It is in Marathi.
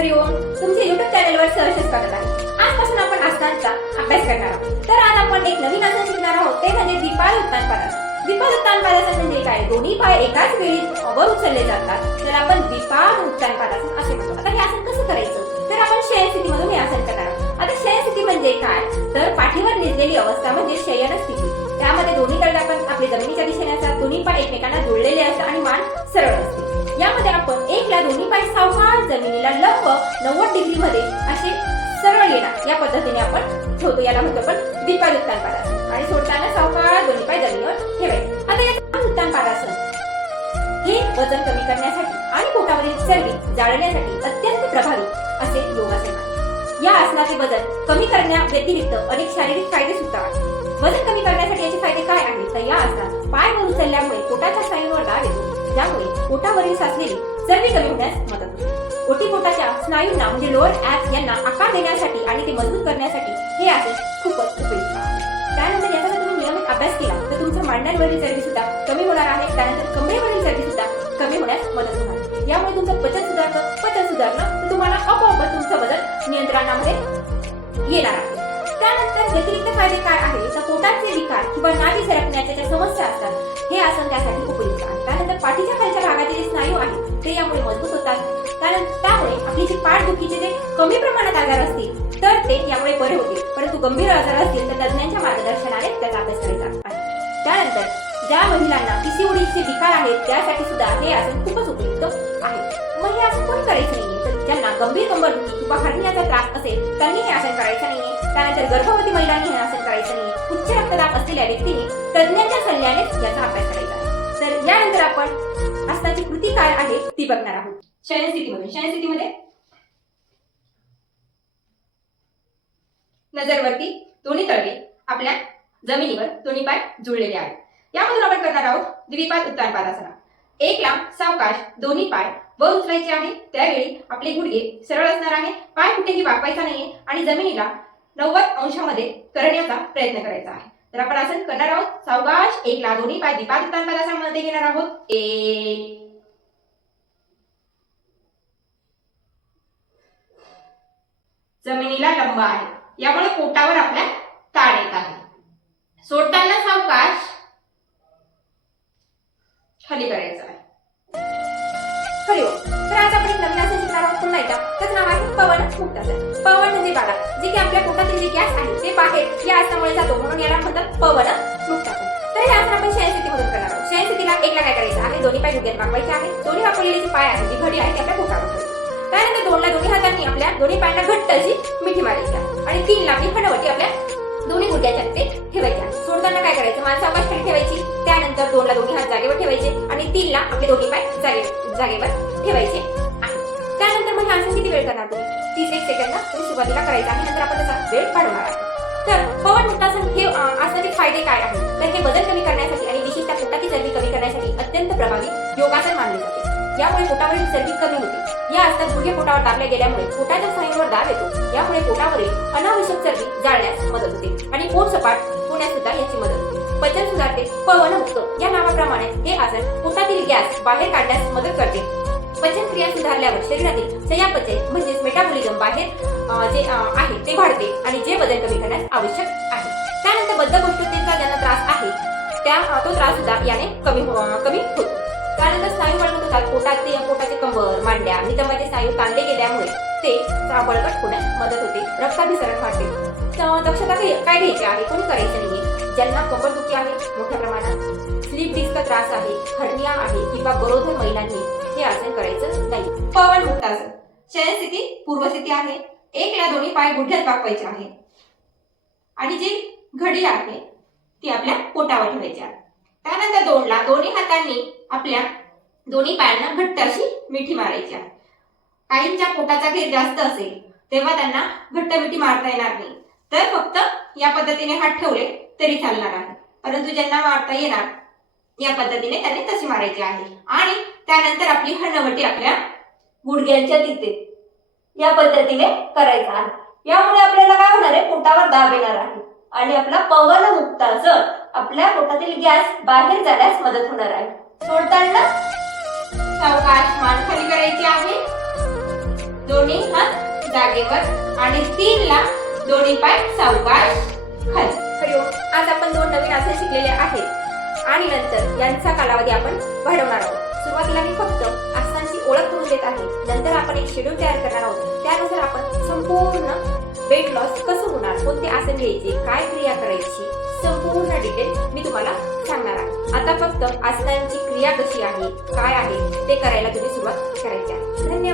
हरि ओम, तुमच्या YouTube चॅनलवर सहर्ष स्वागत आहे। आजपासून आपण आसनांचा अभ्यास करणार आहोत। तर आज आपण एक नवीन आसन शिकणार आहोत, ते म्हणजे द्विपाद उत्तानपादासन। द्विपाद उत्तानपादासन म्हणजे काय? दोन्ही पाय एकाच वेळी वर उचलले जातात, त्याला आपण द्विपाद उत्तानपादासन असे म्हणतो। आता हे आसन कसं करायचं? तर आपण शयन स्थितीमधून हे आसन करणार आहोत। आता शयन स्थिती म्हणजे काय? तर पाठीवर निजलेली अवस्था म्हणजे शयन स्थिती। त्यामध्ये दोन्ही तळवे आपण आपले जमिनीच्या दिशेने असतात, दोन्ही पाय एकमेकांना जोडलेले असतात आणि मान सरळ असते। यामध्ये आपण एकला दोन्ही पाय सावकाश जमिनीला लंब 90 डिग्री मध्ये असे सरळ येणार या पद्धतीने आपण ठेवतो, याला म्हणतो आपण द्विपाद उत्तानपादासन। आणि सोडताना सावकाश दोन्ही पाय जमिनीवर ठेवायचे। आता या उत्तानपादासन हे वजन कमी करण्यासाठी आणि पोटावरील चरबी जाळण्यासाठी अत्यंत प्रभावी असे योगासन आहे। या आसनाचे वजन कमी करण्या व्यतिरिक्त अनेक शारीरिक फायदे सुद्धा आहेत। वजन कमी करण्यासाठी याचे फायदे काय आहेत? तर या आसनात पाय वर उचलल्यामुळे पोटाच्या स्नायूंवर दाब येतो, ज्यामुळे पोटावरील साचलेली चरबी कमी होण्यास मदत होते। ओटीपोटाच्या स्नायूंना म्हणजे लोअर ऍब्स यांना आकार देण्यासाठी आणि ते मजबूत करण्यासाठी हे आसन खूपच उपयुक्त आहे। त्यानंतर याचा जर तुम्ही नियमित अभ्यास केला तर तुमच्या मांड्यांवरील चरबी सुद्धा कमी होणार आहे। त्यानंतर कमरेवरील चरबी सुद्धा कमी होण्यास मदत होणार। यामुळे तुमचं पचन सुधारणं तर तुम्हाला आपोआपच तुमचं वजन नियंत्रणामध्ये येणार आहे। त्यानंतर व्यतिरिक्त फायदे काय आहेत? तर पोटाचे विकार किंवा नाभी सरकण्याच्या ज्या समस्या असतात, हे आसन त्यासाठी उपयुक्त आहे। त्यानंतर पाठीच्या खालच्या भागाचे जे स्नायू आहेत ते यामुळे मजबूत होतात। त्यामुळे आपली जी पाठदुखीचे जे कमी प्रमाणात आजार असतील तर ते यामुळे बरे होतील, परंतु गंभीर आजार असतील तर तज्ञांच्या मार्गदर्शनाने त्याचा अभ्यास करायचा आहे। त्यानंतर ज्या महिलांना पीसीओडीचे विकार आहेत त्यासाठी सुद्धा हे आसन खूपच उपयुक्त आहे। मग हे आसन कोणी करायचं नाहीये? तर ज्यांना गंभीर कंबरदुखी किंवा हर्नियाचा त्रास असेल त्यांनी हे आसन करायचं नाहीये। त्यानंतर गर्भवती महिलांनी हे आसन करायचं नाहीये। उच्च रक्तदाब असलेल्या व्यक्तीने तज्ञांच्या सल्ल्याने याचा अभ्यास करायचा आहे। तर यानंतर आपण आसनाची कृती काय आहे ती बघणार आहोत। शयन स्थितीमध्ये नजरवरती दोन्ही तळवे आपल्या जमिनीवर दोन्ही पाय जुळलेले आहेत। यामधून आपण करणार आहोत द्विपाद उत्तानपादासन। एक लांब सावकाश दोन्ही पाय वर उचलायचे आहे, त्यावेळी आपले गुडघे सरळ असणार आहे, पाय कुठेही वाकवायचा नाहीये आणि जमिनीला 90 अंशामध्ये करण्याचा प्रयत्न करायचा आहे। तर आपण आसन करणार आहोत सावकाश एकला दोन्ही पाय द्विपाद उत्तानपादासनामध्ये घेणार आहोत। जमिनीला लंब आहे, यामुळे पोटावर आपल्या ताण येत आहे। सोडताना सावकाश खाली करायचं आहे। हरि ओम, तर आज आपण एक नवीन आसन शिकणार आहोत। पुन्हा एकदा त्याचं नाव आहे पवन मुक्तासन। पवन म्हणजे बघा, जे की आपल्या पोटातील जे गॅस आहे ते बाहेर या आसनामुळे जातो, म्हणून याला म्हणतात पवन मुक्तासन। तर हे आसन आपण शयन स्थितीमधून करणार आहोत। शयन स्थितीला एकला काय करायचं आहे? दोन्ही पाय गुडघ्यात वाकवायचे आहेत, दोन्ही वाकवलेले जे पाय आहेत जी घडी आहे ते आपल्या पोटावर ठेवायची। त्यानंतर दोनला दोन्ही हातांनी आपल्या दोन्ही पायांना घट्ट अशी मिठी मारायची आहे आणि तीनला आपली हनवटी आपल्या दोन्ही गुडघ्याच्या ते ठेवायचे आहे। सोडताना काय करायचं? मान सावकाश खाली ठेवायची। त्यानंतर दोनला दोन्ही हात जागेवर ठेवायचे आणि तीनला आपले दोन्ही पाय जागेवर ठेवायचे आहे। त्यानंतर मग हे आसन किती वेळ करणार तुम्ही? 30 सेकंद तुम्ही सुरुवातीला करायचं आहे, नंतर आपण त्याचा वेळ वाढवणार आहे। तर पवन मुक्तासन हे आसनाचे फायदे काय आहेत? तर हे वजन कमी करण्यासाठी आणि विशेषतः पोटाची चरबी कमी करण्यासाठी अत्यंत प्रभावी योगासन मानले जाते। यामुळे पोटावरील चरबी कमी होते। या आसनात गुडघे पोटावर दाबले गेल्यामुळे पोटाच्या स्नायूंवर दाब येतो, यामुळे पोटावरील अनावश्यक चरबी जाळण्यास मदत होते आणि पोट सपाट होण्यास सुद्धा याची मदत होते। पचन सुधारते। पवन मुक्त या नावाप्रमाणे हे आसन पोटातील गॅस बाहेर काढण्यास मदत करते। पचन क्रिया सुधारल्यावर शरीरातील चयापचय म्हणजेच मेटाबॉलिझम बाहेर जे आहे ते वाढते आणि जे वजन कमी करण्यास आवश्यक आहे। त्यानंतर बद्धकोष्ठतेचा ज्यांना त्रास आहे तो त्रास सुद्धा याने कमी होतो। त्यानंतर स्नायू बळकट होतात। पोटाचे कंबर, मांड्या, नितंबाचे स्नायू ताणले गेल्यामुळे ते बळकट होण्यास मदत होते। रक्ताभिसरण वाढते। दक्षता काय घ्यायची आहे? कोणी करायचं नाहीये। ज्यांना कंबरदुखी आहे, मोठ्या प्रमाणात स्लीप डिस्क त्रास आहे, हर्निया आहे किंवा गरोदर महिलांनी हे आसन करायचं नाही। पवन मुक्तासन शयन स्थिती पूर्वस्थिती आहे। एकला दोन्ही पाय गुडघ्यात वाकवायचे आहे आणि जी घडी आहे ती आपल्या पोटावर ठेवायची आहे। त्यानंतर दोनला दोन्ही हातांनी आपल्या दोन्ही पायांना घट्ट अशी मिठी मारायची आहे। काहींच्या पोटाचा घेर जास्त असेल तेव्हा त्यांना घट्ट मिठी मारता येणार नाही, तर फक्त या पद्धतीने हात ठेवले तरी चालणार आहे, परंतु ज्यांना मारता येणार या पद्धतीने त्यांनी तशी मारायची आहे। आणि त्यानंतर आपली हनवटी आपल्या गुडघ्यांच्या तिथे या पद्धतीने करायचा आहे। यामुळे आपल्याला काय होणार आहे? पोटावर दाब येणार आहे आणि आपला पवन मुक्तासन आपल्या पोटातील गॅस बाहेर जाण्यास मदत होणार आहे। सोडताना सावकाश मान खाली करायची आहे, दोन्ही हात जागेवर आणि 3 ला दोन्ही पाय सावकाश खाली. हरिओम. आज आपण 2 नवीन आसन शिकलेले आहेत आणि नंतर यांचा कालावधी आपण वाढवणार आहोत. सुरुवातीला मी फक्त आसनांची ओळख करून देत आहे. नंतर आपण एक शेड्यूल तयार करणार आहोत. त्यानुसार आपण संपूर्ण वेट लॉस कसं होणार, कोणते आसन घ्यायचे, काय क्रिया करायची, संपूर्ण डिटेल मी तुम्हाला सांगणार आहे. आता फक्त आसनांची क्रिया कशी आहे, काय आहे ते करायला तुम्ही सुरुवात करायची आहे. धन्यवाद.